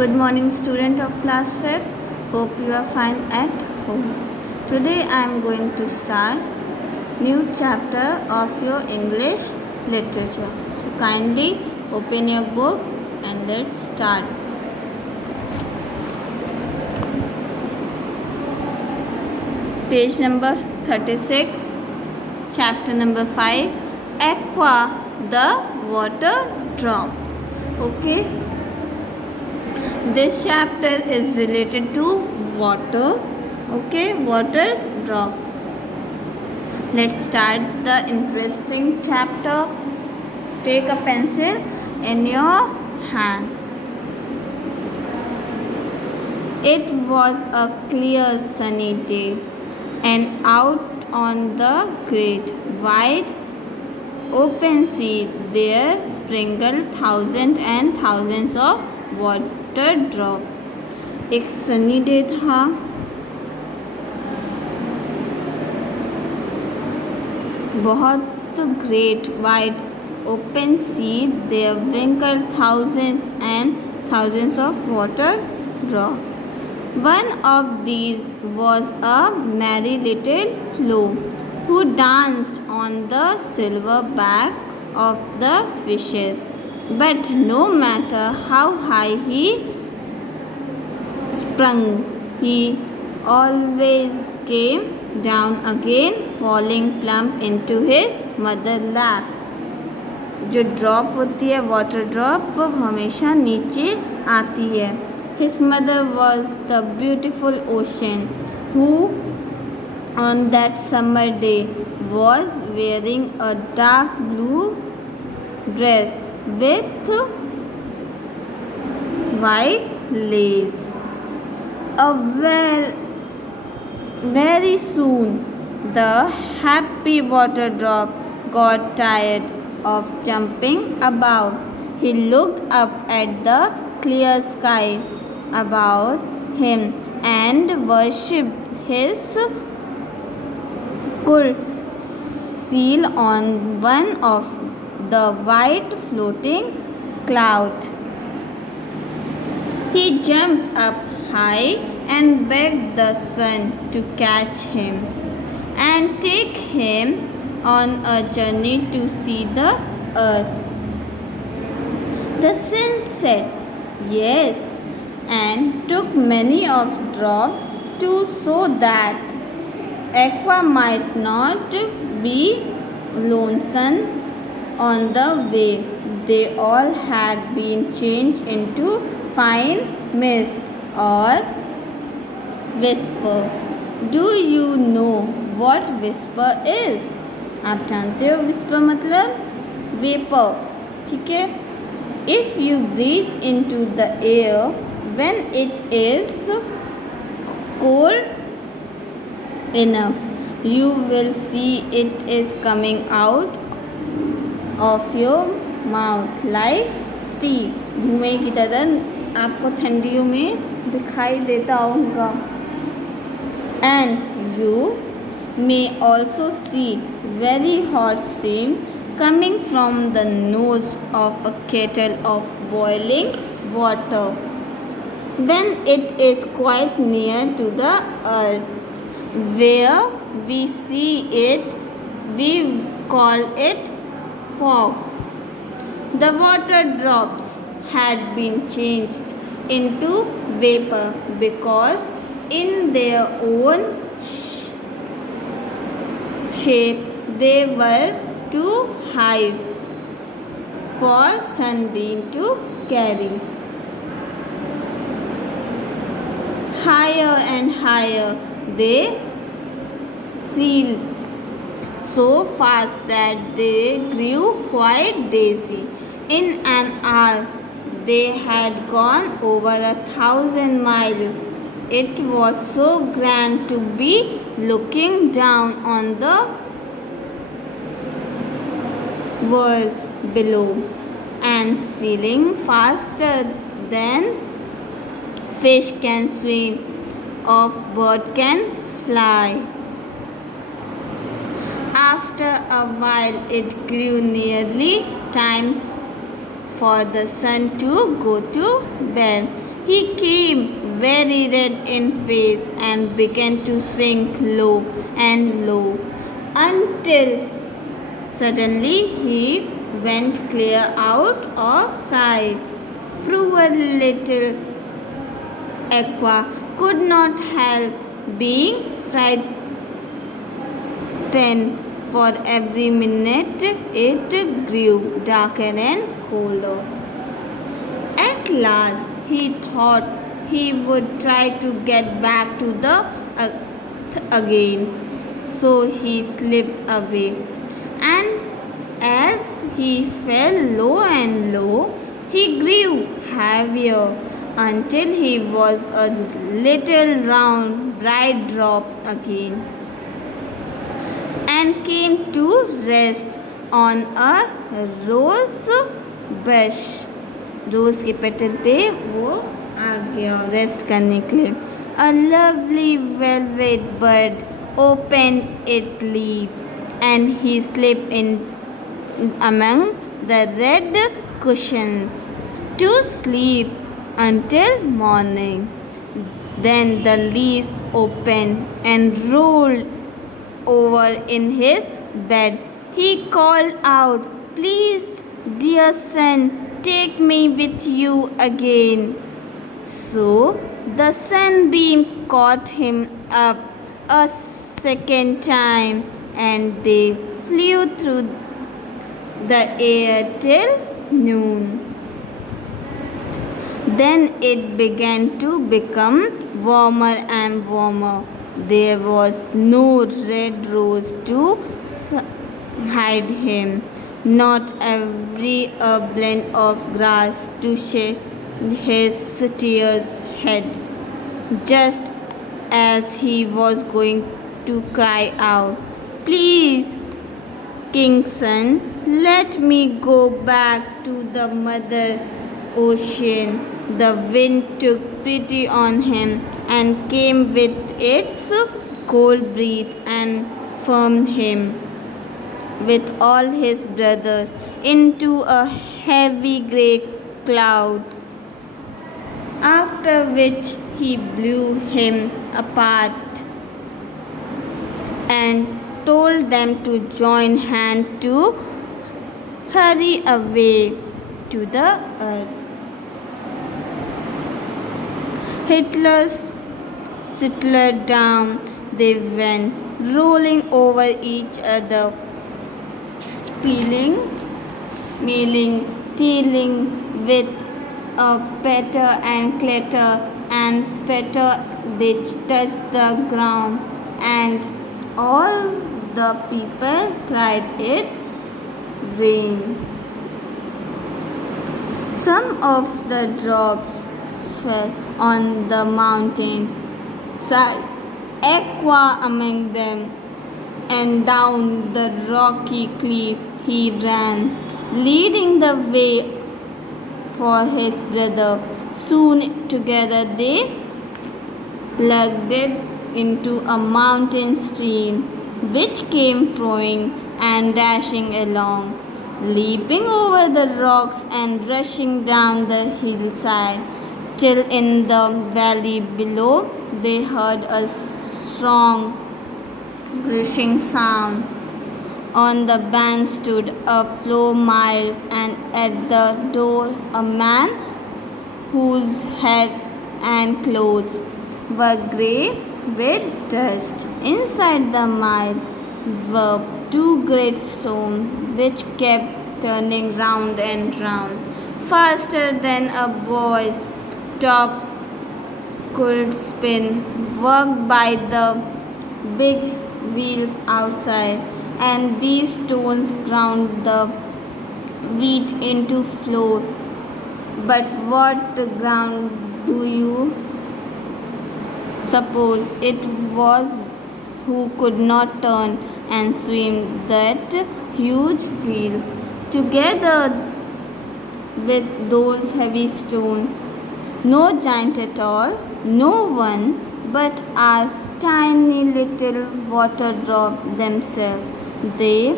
Good morning, student of class 5. Hope you are fine at home. Today I am going to start new chapter of your English literature. So kindly open your book and let's start. Page number 36, chapter number 5, Aqua, the water drop. Okay. This chapter is related to water. Okay, water drop. Let's start the interesting chapter. Take a pencil in your hand. It was a clear sunny day, and out on the great wide open sea there sprinkled thousands and thousands of water drop. एक sunny day था. बहुत great wide open sea there sprinkled thousands and thousands of water drop. One of these was a merry little flo who danced on the silver back of the fishes. But no matter how high he sprung, he always came down again, falling plump into his mother's lap. जो drop होती है water drop वो हमेशा नीचे आती है. His mother was the beautiful ocean, who on that summer day was wearing a dark blue dress with white lace. Very soon the happy water drop got tired of jumping about. He looked up at the clear sky above him and worshipped his could seal on one of the white floating cloud. He jumped up high and begged the sun to catch him and take him on a journey to see the earth. The sun said yes and took many of drop too, so that Aqua might not be lonesome on the way. They all had been changed into fine mist or whisper. Do you know what whisper is? आप जानते हो whisper मतलब vapor. ठीक है. If you breathe into the air when it is cold enough, you will see it is coming out of your mouth like steam. धुएं की तरह आपको ठंडियों में दिखाई देता होगा. And you may also see very hot steam coming from the nose of a kettle of boiling water. When it is quite near to the earth where we see it, we call it fog. The water drops had been changed into vapor because in their own shape they were too high for sunbeam to carry. Higher and higher they sailed so fast that they grew quite dizzy. In an hour they had gone over 1,000 miles. It was so grand to be looking down on the world below and sailing faster than fish can swim or bird can fly. After a while it grew nearly time for the sun to go to bed. He came very red in face and began to sink low and low until suddenly he went clear out of sight. Poor little Aqua could not help being frightened. For every minute it grew darker and colder. At last he thought he would try to get back to the again. So he slipped away. And as he fell low and low, he grew heavier until he was a little round bright drop again, and came to rest on a rose bush. रोज़ के petal पे वो आ गया rest करने के लिए. A lovely velvet bird opened its leaf and he slipped in among the red cushions to sleep until morning. Then the leaves opened and rolled over in his bed. He called out, "Please, dear sun, take me with you again." So the sunbeam caught him up a second time, and they flew through the air till noon. Then it began to become warmer and warmer. There was no red rose to hide him, not every blade of grass to shade his tears head. Just as he was going to cry out, "Please, King Sun, let me go back to the mother ocean," the wind took pity on him and came with its cold breath and formed him with all his brothers into a heavy grey cloud, after which he blew him apart and told them to join hands to hurry away to the earth. Hitler settled down. They went, rolling over each other, mailing, tailing with a patter and clatter and spatter. They touched the ground, and all the people cried it rained. Some of the drops fell on the mountain side, Aqua among them, and down the rocky cliff he ran, leading the way for his brother. Soon together they plunged into a mountain stream, which came flowing and dashing along, leaping over the rocks and rushing down the hillside, till in the valley below they heard a strong rushing sound. On the bank stood a flow miles, and at the door a man whose head and clothes were grey with dust. Inside the mile were two great stones which kept turning round and round, faster than a boy's top could spin, worked by the big wheels outside. And these stones ground the wheat into flour. But what ground do you suppose it was who could not turn and swim that huge wheels together with those heavy stones? No giant at all, no one, but our tiny little water drops themselves. They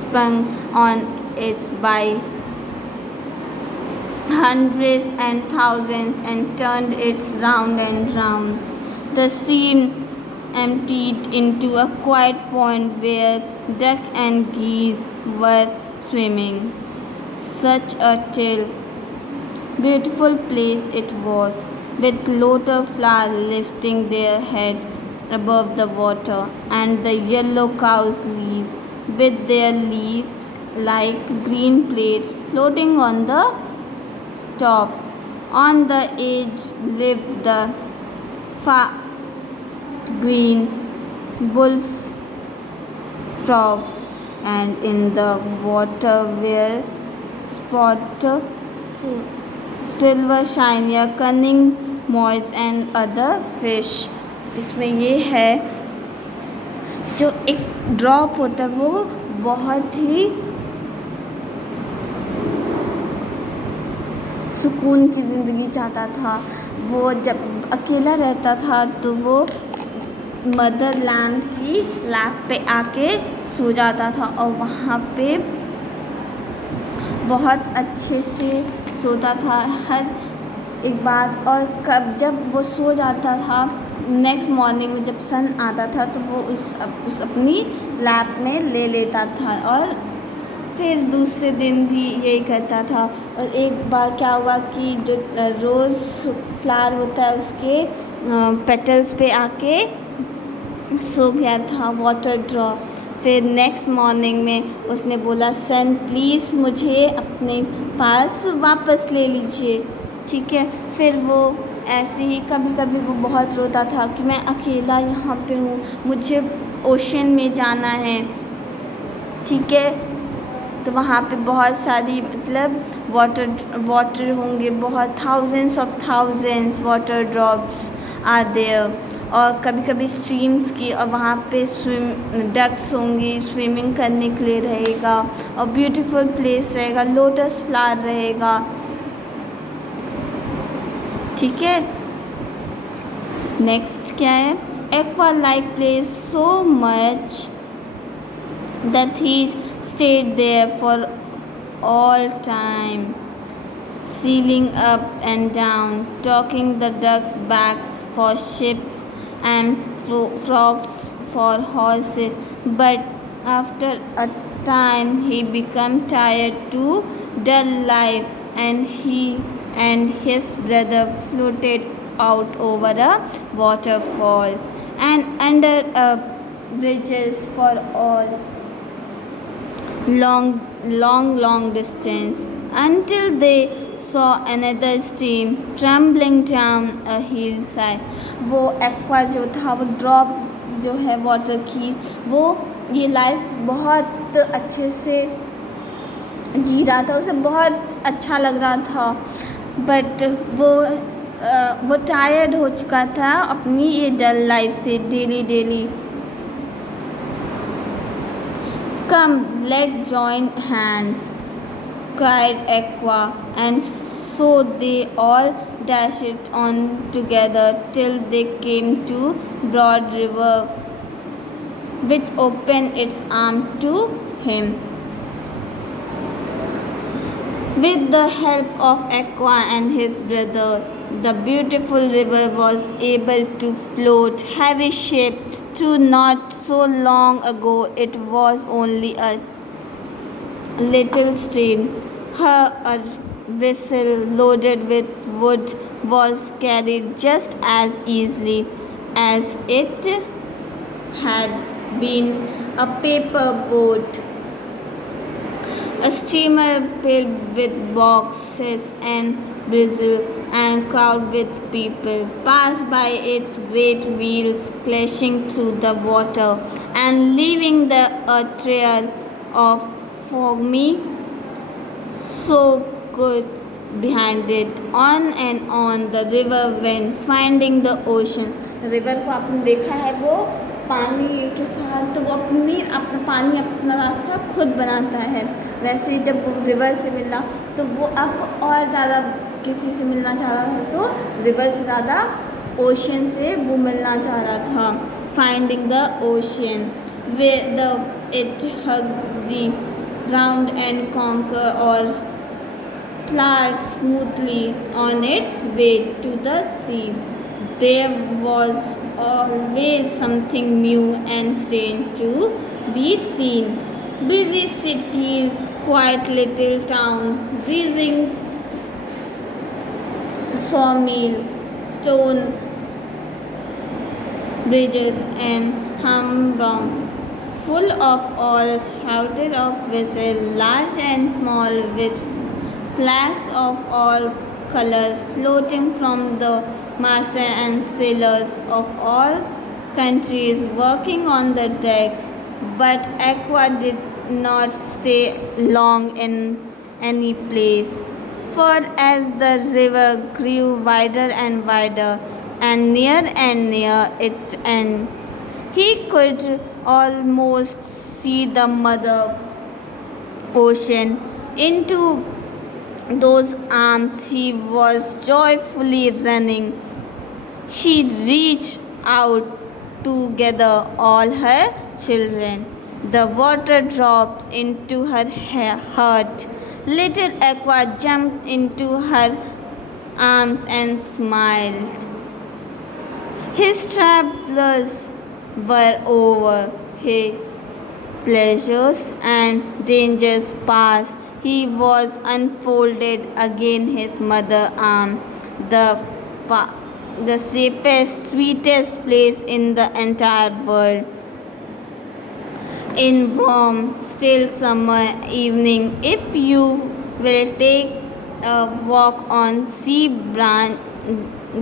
sprung on it by hundreds and thousands and turned it round and round. The stream emptied into a quiet pond where duck and geese were swimming. Such a still, beautiful place it was, with lotus flowers lifting their head above the water, and the yellow cows' leaves with their leaves like green plates floating on the top. On the edge lived the fat green bullfrogs, and in the water were spot silver shinier cunning moths and other fish. इसमें ये है जो एक drop होता है वो बहुत ही सुकून की ज़िंदगी चाहता था। वो जब अकेला रहता था तो वो मदरलैंड की लैप पे आके सो जाता था और वहाँ पे बहुत अच्छे से सोता था हर एक बात। और कब जब वो सो जाता था नेक्स्ट मॉर्निंग में जब सन आता था तो वो उस अपनी लैप में ले लेता था और फिर दूसरे दिन भी यही करता था। और एक बार क्या हुआ कि जो रोज़ फ्लावर होता है उसके पेटल्स पे आके सो गया था वाटर ड्रॉप। फिर नेक्स्ट मॉर्निंग में उसने बोला सन प्लीज़ मुझे अपने पास वापस ले लीजिए, ठीक है। फिर वो ऐसे ही कभी कभी वो बहुत रोता था कि मैं अकेला यहाँ पे हूँ, मुझे ओशन में जाना है, ठीक है। तो वहाँ पे बहुत सारी मतलब वाटर होंगे, बहुत thousands of thousands water drops are there. और कभी कभी स्ट्रीम्स की और वहाँ पे डक्स होंगी, स्विमिंग करने के लिए रहेगा और ब्यूटीफुल प्लेस रहेगा, लोटस फ्लावर रहेगा, ठीक है। नेक्स्ट क्या है, aqua like place so much that he stayed there for all time, sailing up and down, talking the ducks backs for ships and frogs for horses. But after a time he became tired to dull life, and he and his brother floated out over a waterfall and under a bridges for all long distance until they saw another stream trembling down a hillside. वो aqua जो था, वो drop जो है water की, वो ये life बहुत अच्छे से जी रहा था, उसे बहुत अच्छा लग रहा था। बट वो टायर्ड हो चुका था अपनी ये डल लाइफ से daily. Come, let's join hands, cried Aqua, and so they all dashed on together till they came to Broad River, which opened its arms to him. With the help of Aqua and his brother, the beautiful river was able to float heavy ship through. Not so long ago it was only a little stream. A vessel loaded with wood was carried just as easily as it had been a paper boat. A steamer filled with boxes and bristle and crowded with people passed by, its great wheels clashing through the water and leaving a trail of foamy soap behind it. On and on the river went, finding the ocean. River को आपने देखा है, वो पानी के साथ वो अपना पानी अपना रास्ता खुद बनाता है। वैसे ही जब वो रिवर से मिला तो वो अब और ज़्यादा किसी से मिलना चाह रहा था, तो रिवर से ज़्यादा ओशन से वो मिलना चाह रहा था। Finding the ocean it hugged the ground and conquer, or flowed smoothly on its way to the sea. There was always something new and strange to be seen. Busy cities, quiet little towns, breezing sawmills, stone bridges, and humdrum, full of all shouted of vessels, large and small, with flags of all colors floating from the master and sailors of all countries working on the decks. But Aqua did not stay long in any place, for as the river grew wider and wider, and near its end, he could almost see the mother ocean. Into those arms he was joyfully running. She reached out to gather all her children. The water dropped into her heart. Little Aqua jumped into her arms and smiled. His travels were over, his pleasures and dangers past. He was unfolded again his mother arm, the the safest, sweetest place in the entire world. In warm, still summer evening, if you will take a walk on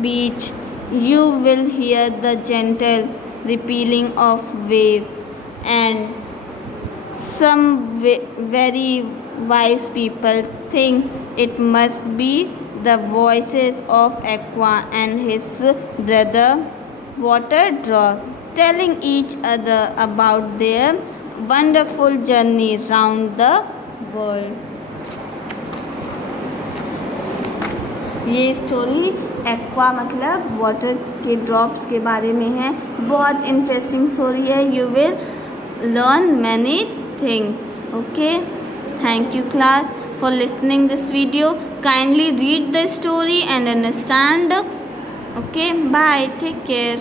beach, you will hear the gentle rippling of waves, and some very wise people think it must be the voices of Aqua and his brother Water Drop, telling each other about their wonderful journey round the world. ये story aqua मतलब water के drops के बारे में है. बहुत interesting story है. You will learn many things. Okay, thank you class for listening this video. Kindly read the story and understand. Okay, bye, take care.